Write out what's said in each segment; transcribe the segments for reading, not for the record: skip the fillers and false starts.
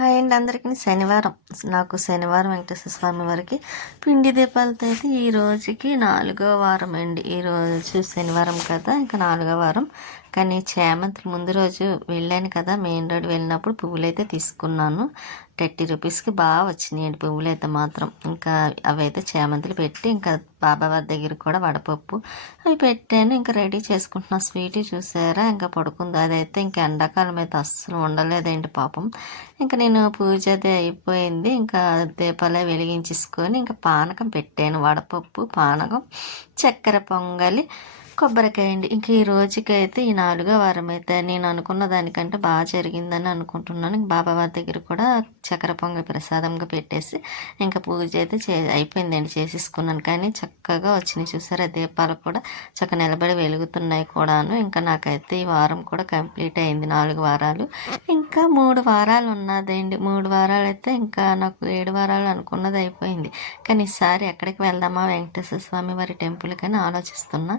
Hi అండి అందరికీ. శనివారం నాకు శనివారం వెంకటేశ్వర స్వామి వారికి పిండి దీపాలతో అయితే ఈ రోజుకి 4వ వారం అండి. ఈరోజు శనివారం కదా, ఇంకా 4వ వారం. కానీ చేమంతులు ముందు రోజు వెళ్ళాను కదా, మెయిన్ రోడ్ వెళ్ళినప్పుడు పువ్వులు అయితే తీసుకున్నాను. 30 రూపీస్కి బాగా వచ్చినాయండి పువ్వులు అయితే మాత్రం. ఇంకా అవైతే చేమంతులు పెట్టి, ఇంకా బాబావారి దగ్గర కూడా వడపప్పు అవి పెట్టాను. ఇంకా రెడీ చేసుకుంటున్నా. స్వీట్ చూసారా, ఇంకా పడుకుంది. అదైతే ఇంకా ఎండాకాలం అయితే అస్సలు ఉండలేదండి పాపం. ఇంకా నేను పూజ అది అయిపోయింది. ఇంకా దీపాలే వెలిగించేసుకొని ఇంకా పానకం పెట్టాను. వడపప్పు, పానకం, చక్కెర పొంగలి, కొబ్బరికాయ అండి. ఇంక ఈ రోజుకైతే ఈ 4వ వారం అయితే నేను అనుకున్న దానికంటే బాగా జరిగిందని అనుకుంటున్నాను. బాబావారి దగ్గర కూడా చక్కెర పొంగలి ప్రసాదంగా పెట్టేసి ఇంకా పూజ అయితే అయిపోయిందండి, చేసేసుకున్నాను. కానీ చక్కగా వచ్చినాయి చూసారా, దీపాలు కూడా చక్కగా నిలబడి వెలుగుతున్నాయి కూడాను. ఇంకా నాకైతే ఈ వారం కూడా కంప్లీట్ అయింది. 4 వారాలు, ఇంకా 3 వారాలు ఉన్నదండి. 3 వారాలు అయితే ఇంకా నాకు 7 వారాలు అనుకున్నది అయిపోయింది. కానీ ఈసారి ఎక్కడికి వెళ్దామా వెంకటేశ్వర స్వామి వారి టెంపుల్కి అని ఆలోచిస్తున్నా.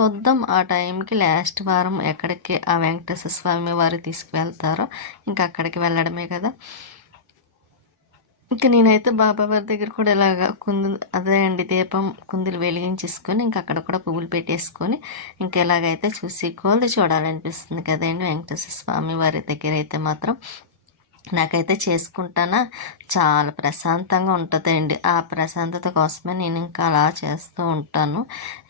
చూద్దాం ఆ టైంకి లాస్ట్ వారం ఎక్కడికి ఆ వెంకటేశ్వర స్వామి వారు తీసుకువెళ్తారో ఇంకా అక్కడికి వెళ్ళడమే కదా. ఇంకా నేనైతే బాబావారి దగ్గర కూడా ఇలాగా అదే అండి, దీపం కుందులు వెలిగించేసుకొని ఇంకా అక్కడ కూడా పువ్వులు పెట్టేసుకొని ఇంకా ఎలాగైతే చూడాలనిపిస్తుంది కదండి. వెంకటేశ్వర స్వామి వారి దగ్గర అయితే మాత్రం నాకైతే చేసుకుంటానా చాలా ప్రశాంతంగా ఉంటుందండి. ఆ ప్రశాంతత కోసమే నేను ఇంకా అలా చేస్తూ ఉంటాను.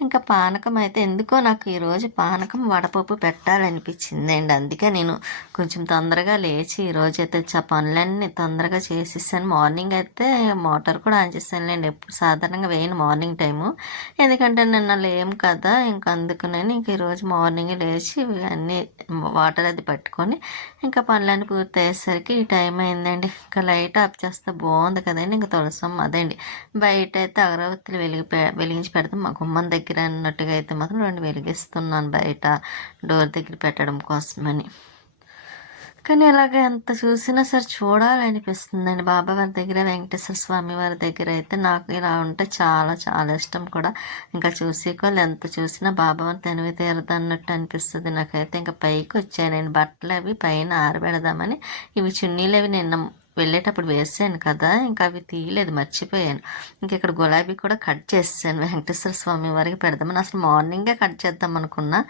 ఇంకా పానకం అయితే ఎందుకో నాకు ఈరోజు పానకం వడపప్పు పెట్టాలనిపించింది అండి. అందుకే నేను కొంచెం తొందరగా లేచి ఈరోజు అయితే పనులన్నీ తొందరగా చేసేసాను. మార్నింగ్ అయితే మోటార్ కూడా ఆన్ చేశానులేండి. ఎప్పుడు సాధారణంగా వేయను మార్నింగ్ టైము, ఎందుకంటే నిన్న లేము కదా. ఇంకా అందుకునే ఇంక ఈరోజు మార్నింగ్ లేచి అన్నీ వాటర్ అది పట్టుకొని ఇంకా పనులన్నీ పూర్తయ్యేసరికి ఈ టైం అయిందండి. ఇంకా లైట్ ఆఫ్ చేస్తే బాగుంది కదండి. ఇంకా తులసమ్మ అదండి, బయట అయితే అగరబత్తులు వెలిగించి పెడతాం మా గుమ్మం దగ్గర అన్నట్టుగా అయితే మాత్రం 2 వెలిగిస్తున్నాను బయట డోర్ దగ్గర పెట్టడం కోసమని. కానీ అలాగ ఎంత చూసినా సరే చూడాలనిపిస్తుందండి. బాబావారి దగ్గర, వెంకటేశ్వర స్వామి వారి దగ్గర అయితే నాకు ఇలా ఉంటే చాలా చాలా ఇష్టం కూడా. ఇంకా చూసేకోళ్ళు ఎంత చూసినా బాబావారిని తనివి తీరదు అన్నట్టు అనిపిస్తుంది నాకైతే. ఇంకా పైకి వచ్చానండి, బట్టలు అవి పైన ఆరబెడదామని. ఇవి చున్నీలు అవి నిన్న వెళ్ళేటప్పుడు వేసాను కదా, ఇంకా అవి తీయలేదు, మర్చిపోయాను. ఇంక ఇక్కడ గులాబీ కూడా కట్ చేసాను వెంకటేశ్వర స్వామి వారికి పెడదామని. అసలు మార్నింగే కట్ చేద్దాం అనుకున్నా,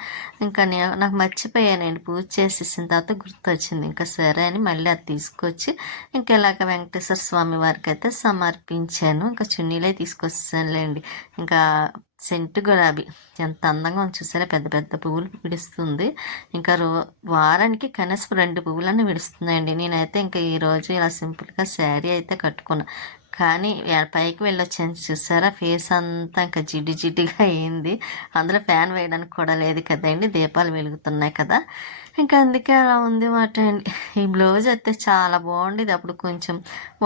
ఇంకా నాకు మర్చిపోయానండి. పూజ చేసేసిన తర్వాత గుర్తొచ్చింది. ఇంకా సరే అని మళ్ళీ అది తీసుకొచ్చి ఇంకా ఇలాగ వెంకటేశ్వర స్వామి వారికి అయితే సమర్పించాను. ఇంకా చున్నీలే తీసుకొచ్చానులేండి. ఇంకా సెంటు గులాబీ ఎంత అందంగా చూసారా, పెద్ద పెద్ద పువ్వులు విడుస్తుంది. ఇంకా వారానికి కనీసం 2 పువ్వులన్నీ విడుస్తున్నాయండి. నేనైతే ఇంకా ఈరోజు ఇలా సింపుల్గా శారీ అయితే కట్టుకున్నా. కానీ పైకి వెళ్ళొచ్చాను చూసారా, ఫేస్ అంతా ఇంకా జిడ్డు జిడ్డుగా అయింది. అందులో ఫ్యాన్ వేయడానికి కూడా లేదు కదండి, దీపాలు వెలుగుతున్నాయి కదా. ఇంకా అందుకే అలా ఉంది మాట అండి. ఈ బ్లౌజ్ అయితే చాలా బాగుండేది. అప్పుడు కొంచెం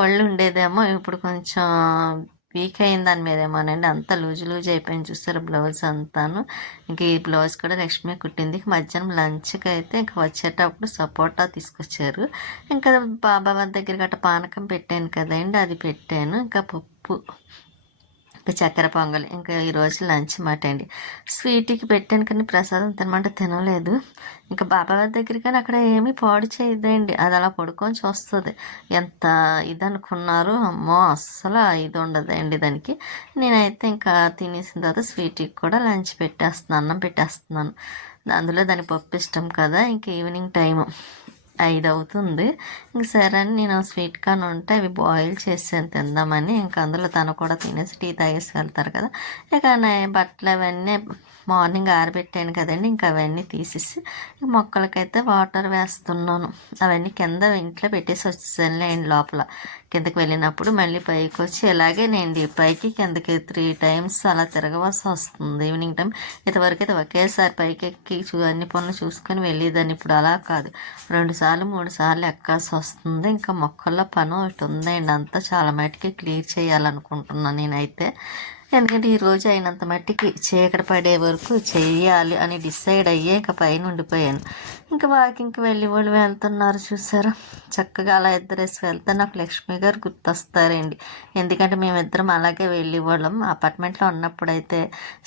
ఒళ్ళు ఉండేదేమో, ఇప్పుడు కొంచెం వీక్ అయిన దాని మీదేమోనండి. అంతా లూజ్ అయిపోయింది చూస్తారు బ్లౌజ్ అంతాను. ఇంక ఈ బ్లౌజ్ కూడా లక్ష్మి కుట్టింది. మధ్యాహ్నం లంచ్కి అయితే ఇంకా వచ్చేటప్పుడు సపోటా తీసుకొచ్చారు. ఇంకా బాబావారి దగ్గర గట్ట పానకం పెట్టాను కదండి, అది పెట్టాను. ఇంకా పప్పు, ఇంకా చక్కెర పొంగలి, ఇంకా ఈరోజు లంచ్ మాట అండి. స్వీట్కి పెట్టాను కానీ ప్రసాదం తినమంటే తినలేదు. ఇంకా బాబావారి దగ్గర కానీ అక్కడ ఏమీ పాడు చేయదండి, అది అలా పడుకొని చూస్తుంది. ఎంత ఇది అనుకున్నారు, అమ్మో అస్సలు ఇది ఉండదండి దానికి. నేనైతే ఇంకా తినేసిన తర్వాత స్వీట్కి కూడా లంచ్ పెట్టేస్తున్నాను, అన్నం పెట్టేస్తున్నాను. అందులో దాని పప్పు ఇష్టం కదా. ఇంక ఈవినింగ్ టైము 5 అవుతుంది. ఇంక సరే అని నేను స్వీట్ కార్న్ ఉంటే అవి బాయిల్ చేసాను తిందామని. ఇంకా అందులో తను కూడా తినేసి టీ తాగేసి వెళ్తారు కదా. ఇక బట్టలు అవన్నీ మార్నింగ్ ఆరబెట్టాను కదండి, ఇంకా అవన్నీ తీసేసి మొక్కలకైతే వాటర్ వేస్తున్నాను. అవన్నీ కింద ఇంట్లో పెట్టేసి వచ్చేసానులే లోపల. కిందకి వెళ్ళినప్పుడు మళ్ళీ పైకి వచ్చి ఇలాగే నేను పైకి కిందకి 3 టైమ్స్ అలా తిరగవలసి వస్తుంది ఈవినింగ్ టైం. ఇంతవరకు అయితే ఒకేసారి పైకి ఎక్కి అన్ని పనులు చూసుకొని వెళ్ళేదాన్ని. ఇప్పుడు అలా కాదు, 2 సార్లు 3 సార్లు ఎక్కాల్సి వస్తుంది. ఇంకా మొక్కల్లో పని ఒకటి ఉందండి, అంతా చాలా మటుకి క్లియర్ చేయాలనుకుంటున్నాను నేనైతే. ఎందుకంటే ఈరోజు అయినంత మట్టికి చీకటి పడే వరకు చెయ్యాలి అని డిసైడ్ అయ్యే ఇక పైన ఉండిపోయాను. ఇంకా వాకింగ్కి వెళ్ళి వాళ్ళు వెళ్తున్నారు చూసారా, చక్కగా అలా ఇద్దరేసి వెళ్తే నాకు లక్ష్మి గారు గుర్తొస్తారండి. ఎందుకంటే మేమిద్దరం అలాగే వెళ్ళి వాళ్ళం అపార్ట్మెంట్లో ఉన్నప్పుడైతే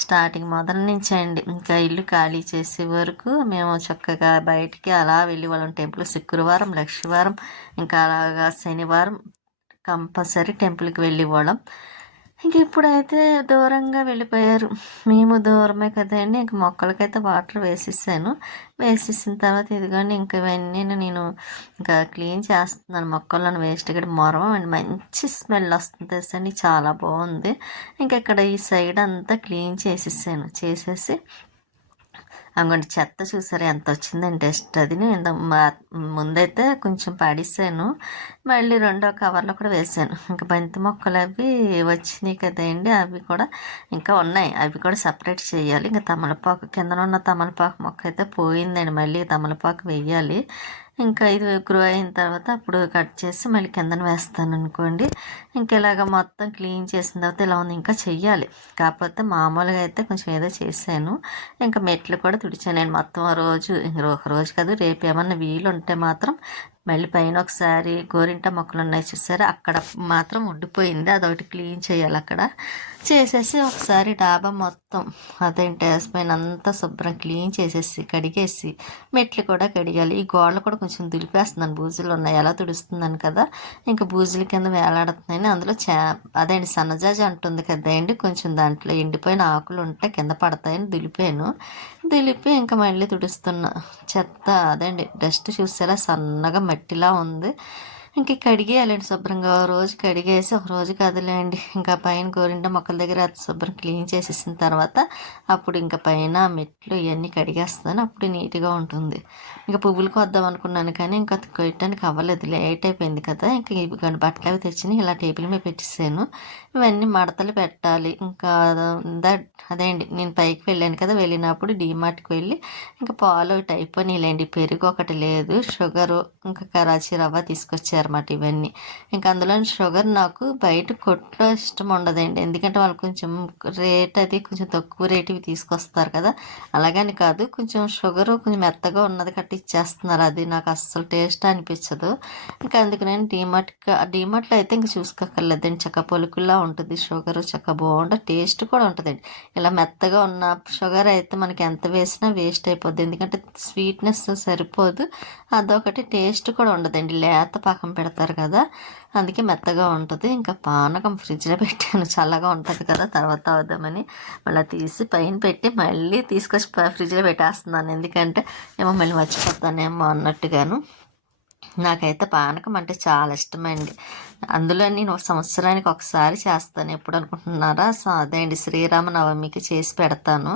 స్టార్టింగ్ మొదల నుంచి అండి ఇంకా ఇల్లు ఖాళీ చేసే వరకు మేము చక్కగా బయటికి అలా వెళ్ళి వాళ్ళం. టెంపుల్ శుక్రవారం, లక్షవారం, ఇంకా అలాగా శనివారం కంపల్సరీ టెంపుల్కి వెళ్ళేవాళ్ళం. ఇంక ఇప్పుడైతే దూరంగా వెళ్ళిపోయారు. మేము దూరమే కదండి. ఇంక మొక్కలకైతే వాటర్ వేసేసాను. వేసేసిన తర్వాత ఇదిగోండి ఇంక ఇవన్నీ నేను ఇంకా క్లీన్ చేస్తున్నాను. మొక్కలను వేస్ట్ ఇక్కడ మొరం అండి, మంచి స్మెల్ వస్తుంది తెలుసండి, చాలా బాగుంది. ఇంకా ఇక్కడ ఈ సైడ్ అంతా క్లీన్ చేసేసాను. చేసేసి అంగండి చెత్త చూసారు ఎంత వచ్చిందని డస్ట్. అది నేను ముందైతే కొంచెం పడేసాను, మళ్ళీ రెండో కవర్లో కూడా వేసాను. ఇంకా బంతి మొక్కలు అవి వచ్చినాయి కదండి, అవి కూడా ఇంకా ఉన్నాయి, అవి కూడా సపరేట్ చేయాలి. ఇంకా తమలపాకు కింద ఉన్న తమలపాకు మొక్క అయితే పోయిందండి, మళ్ళీ తమలపాకు వేయాలి. ఇంకా ఇది గ్రో అయిన తర్వాత అప్పుడు కట్ చేసి మళ్ళీ కిందన వేస్తాను అనుకోండి. ఇంక ఇలాగ మొత్తం క్లీన్ చేసిన తర్వాత ఇలా ఉంది. ఇంకా చెయ్యాలి, కాకపోతే మామూలుగా అయితే కొంచెం ఏదో చేశాను. ఇంకా మెట్లు కూడా తుడిచాను నేను మొత్తం ఆ రోజు. ఒక రోజు కాదు, రేపు ఏమన్నా వీలు ఉంటే మాత్రం మళ్ళీ పైన ఒకసారి గోరింట మొక్కలు ఉన్నాయి చూసారా, అక్కడ మాత్రం ఉండిపోయింది, అదొకటి క్లీన్ చేయాలి. అక్కడ చేసేసి ఒకసారి డాబా మొత్తం అదేంటి పైన అంతా శుభ్రం క్లీన్ చేసేసి కడిగేసి మెట్లు కూడా కడిగాలి. ఈ గోడలు కూడా కొంచెం దులిపేస్తున్నాను, బూజులు ఉన్నాయి, ఎలా తుడుస్తున్నాను కదా, ఇంకా బూజుల కింద వేలాడుతున్నాయని అందులో అదేంటి సన్నజాజి అంటుంది కదండి, కొంచెం దాంట్లో ఎండిపోయిన ఆకులు ఉంటే కింద పడతాయని దులిపాను. దులిపి ఇంకా మళ్ళీ తుడుస్తున్నా. చెత్త అదండి డస్ట్ చూసేలా సన్నగా మట్టిలా ఉంది. ఇంక కడిగేయాలండి శుభ్రంగా. రోజు కడిగేసి ఒక రోజు కదలేండి ఇంకా పైన గోరింట మొక్కల దగ్గర శుభ్రం క్లీన్ చేసేసిన తర్వాత అప్పుడు ఇంకా పైన మెట్లు ఇవన్నీ కడిగేస్తాను, అప్పుడు నీట్గా ఉంటుంది. ఇంకా పువ్వులు కొద్దాం అనుకున్నాను కానీ ఇంకా కొయ్యటానికి అవ్వలేదు, లేట్ అయిపోయింది కదా. ఇంకా ఇవి బట్టలు అవి తెచ్చి ఇలా టేబుల్ మీద పెట్టేసాను. ఇవన్నీ మడతలు పెట్టాలి. ఇంకా అదేండి నేను పైకి వెళ్ళాను కదా, వెళ్ళినప్పుడు డీమార్ట్కి వెళ్ళి ఇంకా పాలు ఒకటి అయిపోయినాయిలేండి, పెరుగు ఒకటి లేదు, షుగరు ఇంకా కరాచీ రవ్వ తీసుకొచ్చారన్నమాట ఇవన్నీ. ఇంకా అందులో షుగర్ నాకు బయట కొట్లో ఇష్టం ఉండదండి, ఎందుకంటే వాళ్ళు కొంచెం రేట్ అది కొంచెం తక్కువ రేటువి తీసుకొస్తారు కదా, అలాగని కాదు, కొంచెం షుగరు కొంచెం మెత్తగా ఉన్నది కట్టి ఇచ్చేస్తున్నారు, అది నాకు అస్సలు టేస్ట్ అనిపించదు. ఇంకా అందుకు నేను డీమార్ట్లో అయితే ఇంకా చూసుకోకర్లేదండి, చక్క పొలుకుల్లా ఉంటుంది షుగరు, చక్క బాగుంటుంది, టేస్ట్ కూడా ఉంటుందండి. ఇలా మెత్తగా ఉన్న షుగర్ అయితే మనకి ఎంత వేసినా వేస్ట్ అయిపోద్ది, ఎందుకంటే స్వీట్నెస్ సరిపోదు, అదొకటి టేస్ట్ కూడా ఉండదండి, లేత పాకం పెడతారు కదా, అందుకే మెత్తగా ఉంటుంది. ఇంకా పానకం ఫ్రిడ్జ్లో పెట్టాను, చల్లగా ఉంటుంది కదా, తర్వాత అవుదామని మళ్ళీ తీసి పైన పెట్టి మళ్ళీ తీసుకొచ్చి ఫ్రిడ్జ్లో పెట్టేస్తున్నాను, ఎందుకంటే ఏమో మళ్ళీ మర్చిపోతానేమో అన్నట్టుగాను. నాకైతే పానకం అంటే చాలా ఇష్టమండి. అందులో నేను సంవత్సరానికి ఒకసారి చేస్తాను, ఎప్పుడు అనుకుంటున్నారా, అదేంటి శ్రీరామనవమికి చేసి పెడతాను.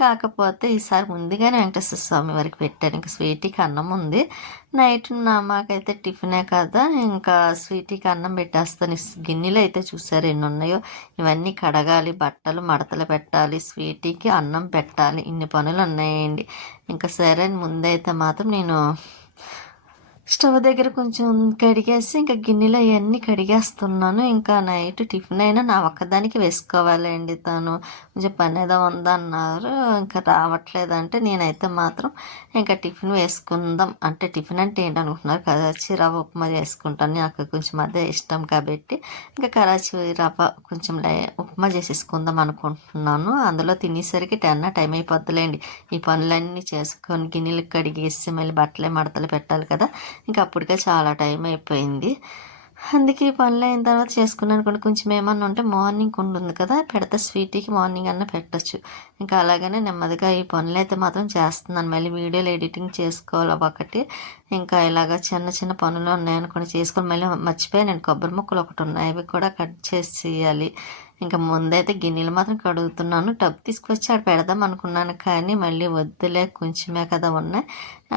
కాకపోతే ఈసారి ముందుగానే వెంకటేశ్వర స్వామి వారికి పెట్టాను. ఇంకా స్వీటీకి అన్నం ఉంది, నైట్ మాకైతే టిఫినే కదా, ఇంకా స్వీటీకి అన్నం పెట్టేస్తాను. గిన్నెలు అయితే చూసారు ఎన్ని ఉన్నాయో, ఇవన్నీ కడగాలి, బట్టలు మడతలు పెట్టాలి, స్వీటీకి అన్నం పెట్టాలి, ఇన్ని పనులు ఉన్నాయండి. ఇంకా సరే ముందైతే మాత్రం నేను స్టవ్ దగ్గర కొంచెం కడిగేసి ఇంకా గిన్నెలో అవన్నీ కడిగేస్తున్నాను. ఇంకా నైట్ టిఫిన్ అయినా నా ఒక్కదానికి వేసుకోవాలండి, తను కొంచెం పని ఏదో ఉందన్నారు, ఇంకా రావట్లేదంటే నేనైతే మాత్రం ఇంకా టిఫిన్ వేసుకుందాం, అంటే టిఫిన్ అంటే ఏంటనుకుంటున్నారు, కరాచీ రవ్వ ఉప్మా చేసుకుంటాను, నాకు కొంచెం అదే ఇష్టం కాబట్టి ఇంకా కరాచీ రవ్వ కొంచెం ఉప్మా చేసేసుకుందాం అనుకుంటున్నాను. అందులో తినేసరికి 10 టైం అయిపోద్దులేండి, ఈ పనులన్నీ చేసుకొని గిన్నెలు కడిగేసి మళ్ళీ బట్టలే మడతలు పెట్టాలి కదా, ఇంకా అప్పటికే చాలా టైం అయిపోయింది. అందుకే ఈ పనులు అయిన తర్వాత చేసుకున్నాను అనుకోండి, కొంచెం ఏమన్నా ఉంటే మార్నింగ్ ఉంటుంది కదా, పెడితే స్వీటీకి మార్నింగ్ అన్న పెట్టచ్చు. ఇంకా అలాగనే నెమ్మదిగా ఈ పనులు అయితే మాత్రం చేస్తున్నాను. మళ్ళీ వీడియోలు ఎడిటింగ్ చేసుకోవాలి ఒకటి, ఇంకా ఇలాగ చిన్న చిన్న పనులు ఉన్నాయనుకోండి చేసుకొని మళ్ళీ మర్చిపోయాను, కొబ్బరి ముక్కలు ఒకటి ఉన్నాయి, అవి కూడా కట్ చేసేయాలి. ఇంకా ముందైతే గిన్నెలు మాత్రం కడుగుతున్నాను, టబ్ తీసుకొచ్చి అక్కడ పెడదాం అనుకున్నాను కానీ మళ్ళీ వద్దులే కొంచెమే కదా ఉన్నాయి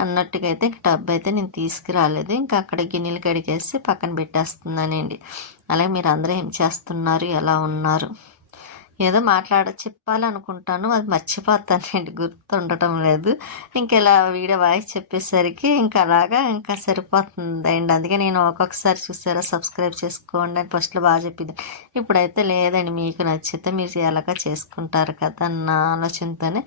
అన్నట్టుగా అయితే ఇంక టబ్ అయితే నేను తీసుకురాలేదు. ఇంకా అక్కడ గిన్నెలు కడిగేసి పక్కన పెట్టేస్తున్నానండి. అలాగే మీరు అందరూ ఏం చేస్తున్నారు, ఎలా ఉన్నారు, ఏదో చెప్పాలనుకుంటాను, అది మర్చిపోతానండి, గుర్తుండటం లేదు. ఇంక ఇలా వీడియో వాయిస్ చెప్పేసరికి ఇంకా అలాగా ఇంకా సరిపోతుందండి. అందుకే నేను ఒక్కొక్కసారి చూసారా సబ్స్క్రైబ్ చేసుకోండి అని ఫస్ట్లో బాగా చెప్పింది. ఇప్పుడైతే లేదండి, మీకు నచ్చితే మీరు ఎలాగా చేసుకుంటారు కదా అన్న ఆలోచనతోనే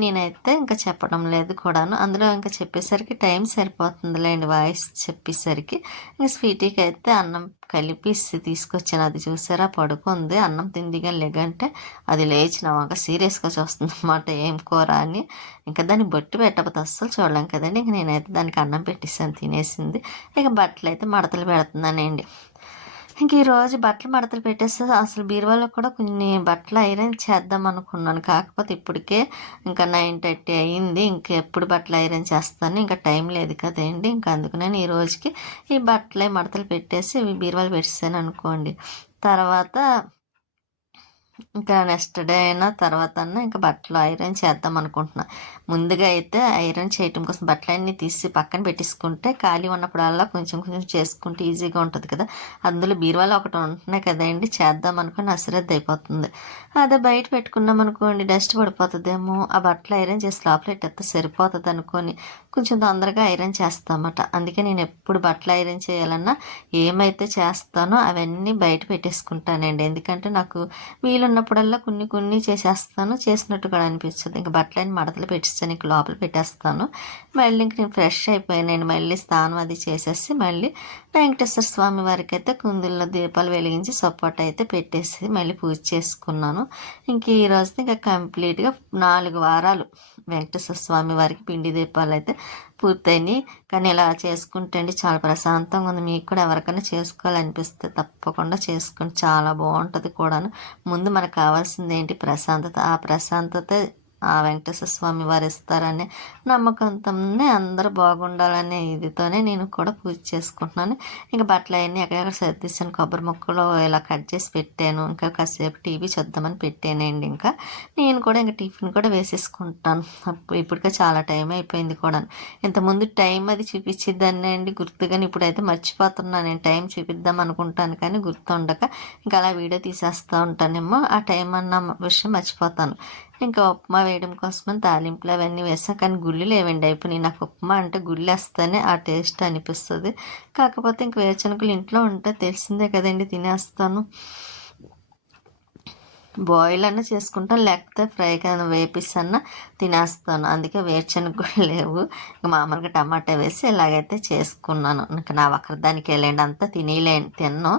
నేనైతే ఇంకా చెప్పడం లేదు కూడాను. అందులో ఇంకా చెప్పేసరికి టైం సరిపోతుందిలేండి, వాయిస్ చెప్పేసరికి. ఇంక స్వీటీకి అయితే అన్నం కలిపి తీసుకొచ్చాను. అది చూసారా పడుకుంది, అన్నం తిండిగా లేకంటే అది లేచినాక సీరియస్గా చూస్తుంది అన్నమాట, ఏం కూర అని. ఇంకా దాన్ని బొట్టు పెట్టకపోతే అస్సలు చూడలేం కదండి. ఇంక నేనైతే దానికి అన్నం పెట్టేసాను, తినేసింది. ఇక బట్టలు అయితే మడతలు పెడుతున్నానండి. ఇంక ఈరోజు బట్టలు మడతలు పెట్టేస్తే అసలు బీరువాలో కూడా కొన్ని బట్టలు ఐరన్ చేద్దాం అనుకున్నాను. కాకపోతే ఇప్పటికే ఇంకా 9:30 అయ్యింది. ఇంకెప్పుడు బట్టలు ఐరన్ చేస్తాను, ఇంకా టైం లేదు కదండి. ఇంకా అందుకు నేను ఈ రోజుకి ఈ బట్టలే మడతలు పెట్టేసి బీరువాలో పెట్టేసాను అనుకోండి. తర్వాత ఇంకా నెక్స్ట్ డే అయినా తర్వాత ఇంకా బట్టలు ఐరన్ చేద్దాం అనుకుంటున్నా. ముందుగా అయితే ఐరన్ చేయటం కోసం బట్టలన్నీ తీసి పక్కన పెట్టేసుకుంటే ఖాళీ ఉన్నప్పుడల్లా కొంచెం కొంచెం చేసుకుంటే ఈజీగా ఉంటుంది కదా. అందులో బీరువాలో ఒకటి ఉంటున్నాయి కదండి, చేద్దాం అనుకుని అశ్రద్ధ అయిపోతుంది. అదే బయట పెట్టుకున్నాం అనుకోండి, డస్ట్ పడిపోతుందేమో, ఆ బట్టలు ఐరన్ చేసి లోపల పెట్టేస్తే సరిపోతుంది అనుకొని కొంచెం తొందరగా ఐరన్ చేస్తామట. అందుకే నేను ఎప్పుడు బట్టలు ఐరన్ చేయాలన్నా ఏమైతే చేస్తానో అవన్నీ బయట పెట్టేసుకుంటానండి. ఎందుకంటే నాకు వీలున్నప్పుడల్లా కొన్ని కొన్ని చేసేస్తాను, చేసినట్టు కూడా అనిపించదు. ఇంక బట్టలన్నీ మడతలు పెట్టేస్తాను, ఇంక లోపల పెట్టేస్తాను. మళ్ళీ ఇంక నేను ఫ్రెష్ అయిపోయాను, మళ్ళీ స్నానం అది చేసేసి మళ్ళీ వెంకటేశ్వర స్వామి వారికి అయితే కుందుల్లో దీపాలు వెలిగించి సపోర్ట్ అయితే పెట్టేసి మళ్ళీ పూజ చేసుకున్నాను. ఇంక ఈ రోజు ఇంకా కంప్లీట్గా 4 వారాలు వెంకటేశ్వర స్వామి వారికి పిండి దీపాలు అయితే పూర్తయినాయి. కానీ ఇలా చేసుకుంటే అండి చాలా ప్రశాంతంగా ఉంది. మీకు కూడా ఎవరికైనా చేసుకోవాలనిపిస్తే తప్పకుండా చేసుకోండి, చాలా బాగుంటుంది కూడాను. ముందు మనకు కావాల్సింది ఏంటి, ప్రశాంతత. ఆ ప్రశాంతత ఆ వెంకటేశ్వర స్వామి వారు ఇస్తారనే నమ్మకంతోనే అందరూ బాగుండాలనే ఇదితోనే నేను కూడా పూజ చేసుకుంటున్నాను. ఇంకా బట్టలు అవన్నీ ఎక్కడెక్కడ సర్దిస్తాను, కొబ్బరి ముక్కలు ఇలా కట్ చేసి పెట్టాను. ఇంకా కాసేపు టీవీ చూద్దామని పెట్టానండి. ఇంకా నేను కూడా ఇంకా టిఫిన్ కూడా వేసేసుకుంటాను. ఇప్పటికే చాలా టైం అయిపోయింది కూడా. ఇంతకుముందు టైం అది చూపించిద్దాన్ని అండి గుర్తుగాని, ఇప్పుడైతే మర్చిపోతున్నాను. నేను టైం చూపిద్దాం అనుకుంటాను కానీ గుర్తుండక ఇంకా అలా వీడియో తీసేస్తూ ఉంటానేమో, ఆ టైం అన్న విషయం మర్చిపోతాను. ఇంకా ఉప్మా వేయడం కోసమని తాలింపులు అవన్నీ వేసాను, కానీ గుళ్ళు లేవండి అయిపోయినాయి. నాకు ఉప్మా అంటే గుళ్ళు వేస్తేనే ఆ టేస్ట్ అనిపిస్తుంది. కాకపోతే ఇంక వేరుశనగలు ఇంట్లో ఉంటే తెలిసిందే కదండి, తినేస్తాను. బాయిల్ అన్న చేసుకుంటాను, లేకపోతే ఫ్రై కానీ వేపిస్తన్నా తినేస్తాను. అందుకే వేరుశనగ కూడా లేవు. మామూలుగా టమాటా వేసి ఇలాగైతే చేసుకున్నాను. ఇంకా నా ఒక్కరిదానికి వెళ్ళండి, అంతా తిన్నాను.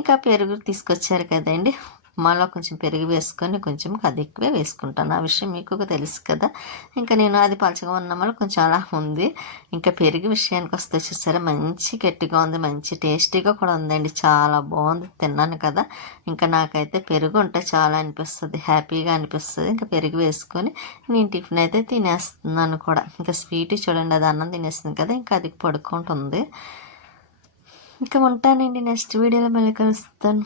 ఇంకా పెరుగు తీసుకొచ్చారు కదండి, ఉప్మాలో కొంచెం పెరుగు వేసుకొని కొంచెం అది ఎక్కువే వేసుకుంటాను. ఆ విషయం మీకు తెలుసు కదా. ఇంకా నేను అది పలచగా ఉన్న వల్ల కొంచెం అలా ఉంది. ఇంకా పెరుగు విషయానికి వస్తే చూసారా, మంచి గట్టిగా ఉంది, మంచి టేస్టీగా కూడా ఉందండి, చాలా బాగుంది. తిన్నాను కదా, ఇంకా నాకైతే పెరుగు ఉంటే చాలా అనిపిస్తుంది, హ్యాపీగా అనిపిస్తుంది. ఇంకా పెరుగు వేసుకొని నేను టిఫిన్ అయితే తినేస్తున్నాను కూడా. ఇంకా స్వీట్ చూడండి, అది అన్నం తినేస్తుంది కదా, ఇంకా అది పడుకుంటుంది. ఇంకా ఉంటానండి, నెక్స్ట్ వీడియోలో మళ్ళీ కలుస్తాను.